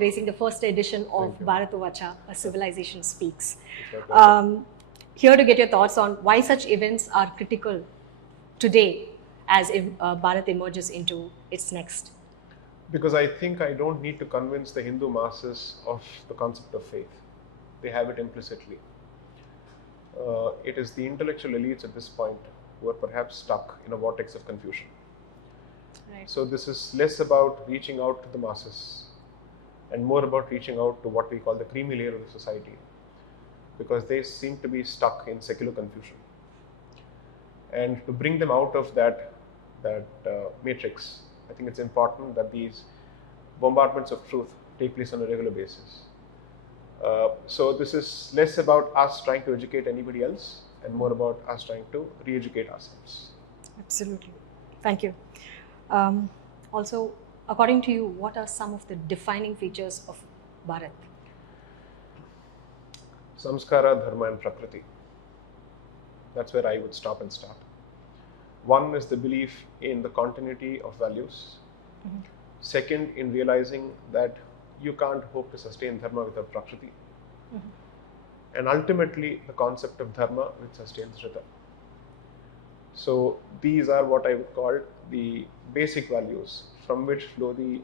gracing the first edition of Bhartauvacha, A Civilization Speaks. Here to get your thoughts on why such events are critical today as Bharat emerges into its next. Because I think I don't need to convince the Hindu masses of the concept of faith. They have it implicitly. It is the intellectual elites at this point who are perhaps stuck in a vortex of confusion. Right. So this is less about reaching out to the masses and more about reaching out to what we call the creamy layer of the society, because they seem to be stuck in secular confusion. And to bring them out of that matrix, I think it's important that these bombardments of truth take place on a regular basis. So this is less about us trying to educate anybody else and more about us trying to re-educate ourselves. Absolutely. Thank you. Also, according to you, what are some of the defining features of Bharat? Samskara, Dharma and Prakriti. That's where I would stop and start. One is the belief in the continuity of values. Mm-hmm. Second, in realizing that you can't hope to sustain Dharma without Prakriti. Mm-hmm. And ultimately, the concept of Dharma which sustains Rhythm. So these are what I would call the basic values from which flow the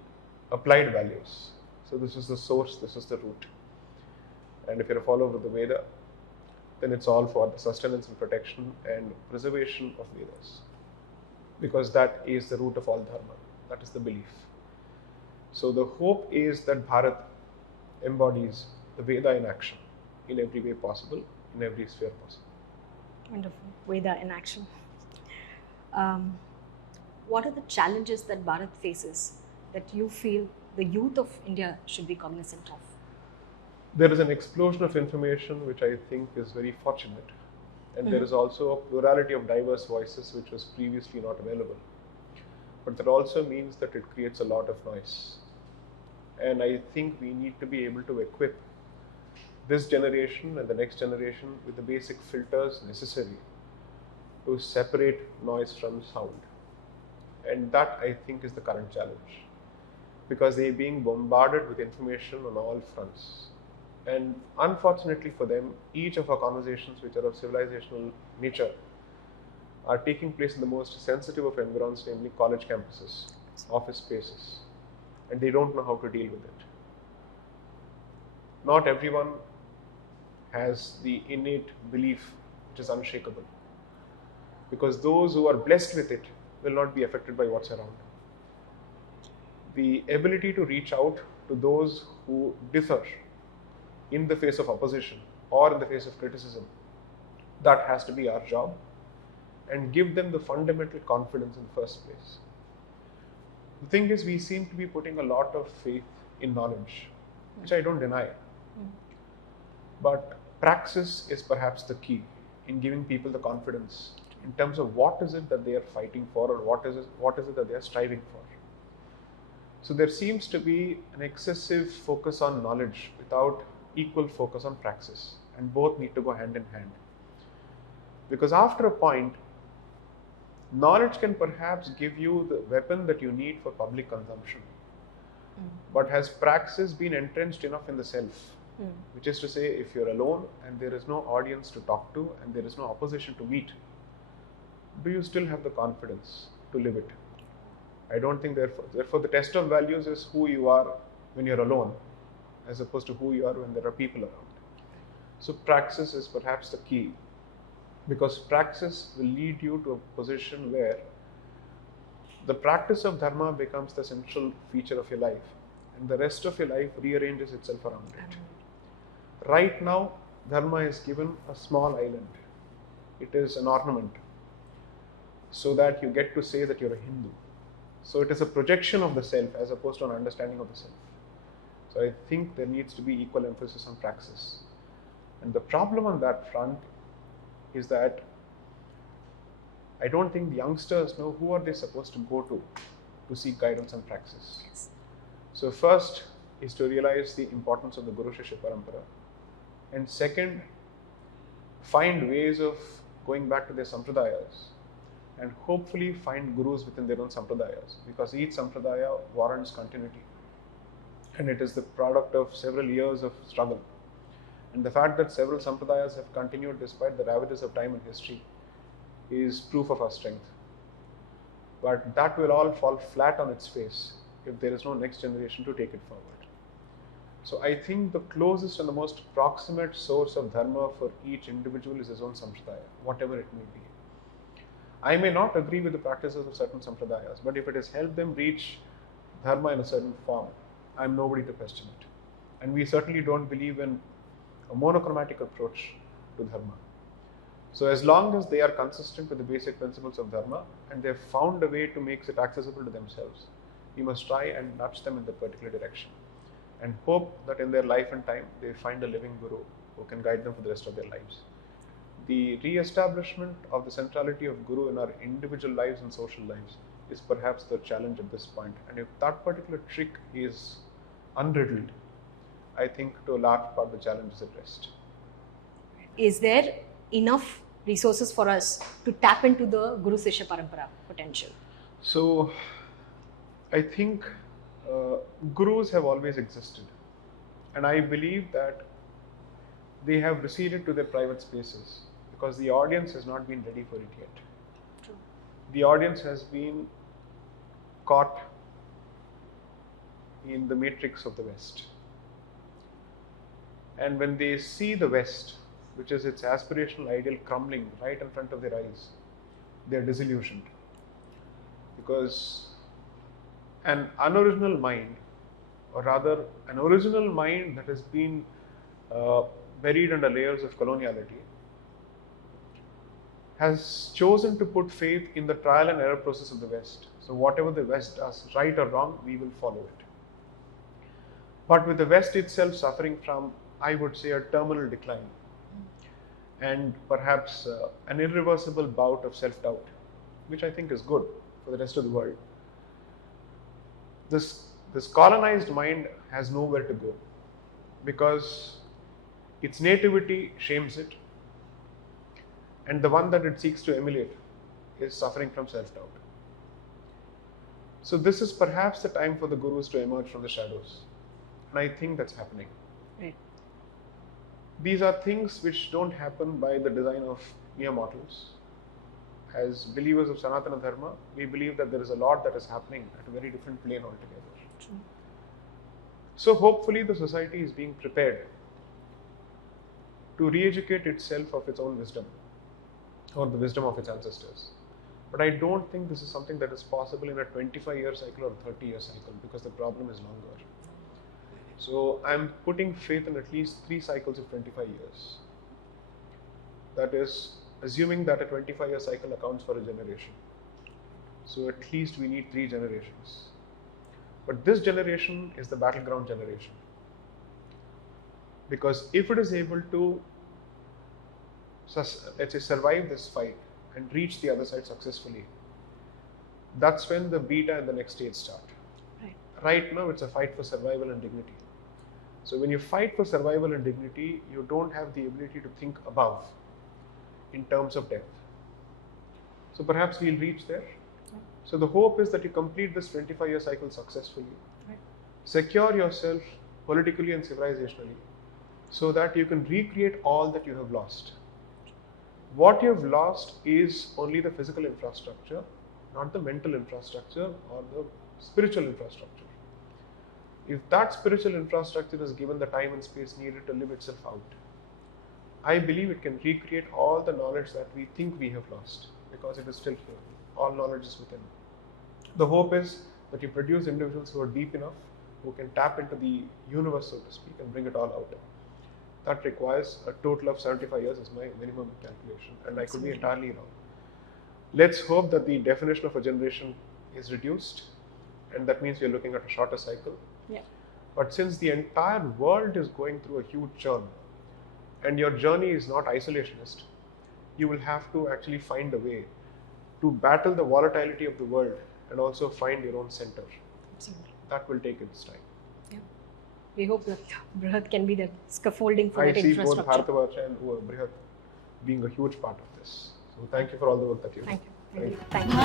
applied values. So this is the source, this is the root. And if you're a follower of the Veda, then it's all for the sustenance and protection and preservation of Vedas. Because that is the root of all Dharma. That is the belief. So the hope is that Bharat embodies the Veda in action in every way possible, in every sphere possible. Wonderful. Veda in action. What are the challenges that Bharat faces that you feel the youth of India should be cognizant of? There is an explosion of information which I think is very fortunate. And there is also a plurality of diverse voices which was previously not available. But that also means that it creates a lot of noise. And I think we need to be able to equip this generation and the next generation with the basic filters necessary to separate noise from sound. And that, I think, is the current challenge. Because they are being bombarded with information on all fronts. And unfortunately for them, each of our conversations which are of civilizational nature are taking place in the most sensitive of environs, namely college campuses, office spaces. And they don't know how to deal with it. Not everyone has the innate belief which is unshakable. Because those who are blessed with it will not be affected by what's around. The ability to reach out to those who differ in the face of opposition or in the face of criticism, that has to be our job, and give them the fundamental confidence in the first place. The thing is, we seem to be putting a lot of faith in knowledge, which I don't deny. But praxis is perhaps the key in giving people the confidence in terms of what is it that they are fighting for or what is it that they are striving for. So there seems to be an excessive focus on knowledge without equal focus on praxis, and both need to go hand in hand. Because after a point, knowledge can perhaps give you the weapon that you need for public consumption. But has praxis been entrenched enough in the self? Which is to say, if you're alone and there is no audience to talk to and there is no opposition to meet, do you still have the confidence to live it? I don't think therefore the test of values is who you are when you're alone, as opposed to who you are when there are people around. So praxis is perhaps the key, because praxis will lead you to a position where the practice of dharma becomes the central feature of your life, and the rest of your life rearranges itself around it. Right now, dharma is given a small island. It is an ornament, so that you get to say that you're a Hindu. So it is a projection of the self as opposed to an understanding of the self. So I think there needs to be equal emphasis on praxis. And the problem on that front is that I don't think the youngsters know who are they supposed to go to seek guidance on praxis. Yes. So first is to realize the importance of the Guru Shishya parampara. And second, find ways of going back to their sampradayas and hopefully find gurus within their own sampradayas, because each sampradaya warrants continuity. and it is the product of several years of struggle. And the fact that several sampradayas have continued despite the ravages of time and history is proof of our strength. But that will all fall flat on its face if there is no next generation to take it forward. So I think the closest and the most proximate source of dharma for each individual is his own sampradaya, whatever it may be. I may not agree with the practices of certain sampradayas, but if it has helped them reach dharma in a certain form, I am nobody to question it. And we certainly don't believe in a monochromatic approach to dharma. So as long as they are consistent with the basic principles of dharma and they have found a way to make it accessible to themselves, we must try and nudge them in that particular direction and hope that in their life and time they find a living guru who can guide them for the rest of their lives. The re-establishment of the centrality of guru in our individual lives and social lives is perhaps the challenge at this point. And if that particular trick is unriddled, I think to a large part the challenge is addressed. Is there enough resources for us to tap into the Guru Sishya Parampara potential? So, I think gurus have always existed, and I believe that they have receded to their private spaces because the audience has not been ready for it yet. True. The audience has been caught in the matrix of the West, and when they see the West, which is its aspirational ideal, crumbling right in front of their eyes, they are disillusioned. Because an unoriginal mind, or rather an original mind that has been buried under layers of coloniality, has chosen to put faith in the trial and error process of the West. So whatever the West does, right or wrong, we will follow it. But with the West itself suffering from, I would say, a terminal decline, and perhaps an irreversible bout of self-doubt, which I think is good for the rest of the world. This colonized mind has nowhere to go because its nativity shames it, and the one that it seeks to emulate is suffering from self-doubt. So this is perhaps the time for the gurus to emerge from the shadows, and I think that's happening. Right. These are things which don't happen by the design of mere mortals. As believers of Sanatana Dharma, we believe that there is a lot that is happening at a very different plane altogether. True. So hopefully the society is being prepared to re-educate itself of its own wisdom or the wisdom of its ancestors. But I don't think this is something that is possible in a 25-year cycle or 30-year cycle because the problem is longer. So I'm putting faith in at least 3 cycles of 25 years. That is, assuming that a 25-year cycle accounts for a generation. So at least we need 3 generations. But this generation is the battleground generation. Because if it is able to, let's say, survive this fight and reach the other side successfully, that's when the beta and the next stage start. Right now it's a fight for survival and dignity. So when you fight for survival and dignity, you don't have the ability to think above in terms of death. So perhaps we'll reach there. So the hope is that you complete this 25-year cycle successfully. Secure yourself politically and civilizationally so that you can recreate all that you have lost. What you have lost is only the physical infrastructure, not the mental infrastructure or the spiritual infrastructure. If that spiritual infrastructure is given the time and space needed to live itself out, I believe it can recreate all the knowledge that we think we have lost because it is still here. All knowledge is within. The hope is that you produce individuals who are deep enough, who can tap into the universe, so to speak, and bring it all out. That requires a total of 75 years is my minimum calculation, and I could be entirely wrong. Let's hope that the definition of a generation is reduced, and that means we are looking at a shorter cycle. Yeah. But since the entire world is going through a huge churn, and your journey is not isolationist, you will have to actually find a way to battle the volatility of the world and also find your own center. Absolutely. That will take its time. Yeah. We hope that Bharat can be the scaffolding for that I see infrastructure. both Bhartauvacha and Bharat being a huge part of this. So thank you for all the work that you do. Thank you. Thank you.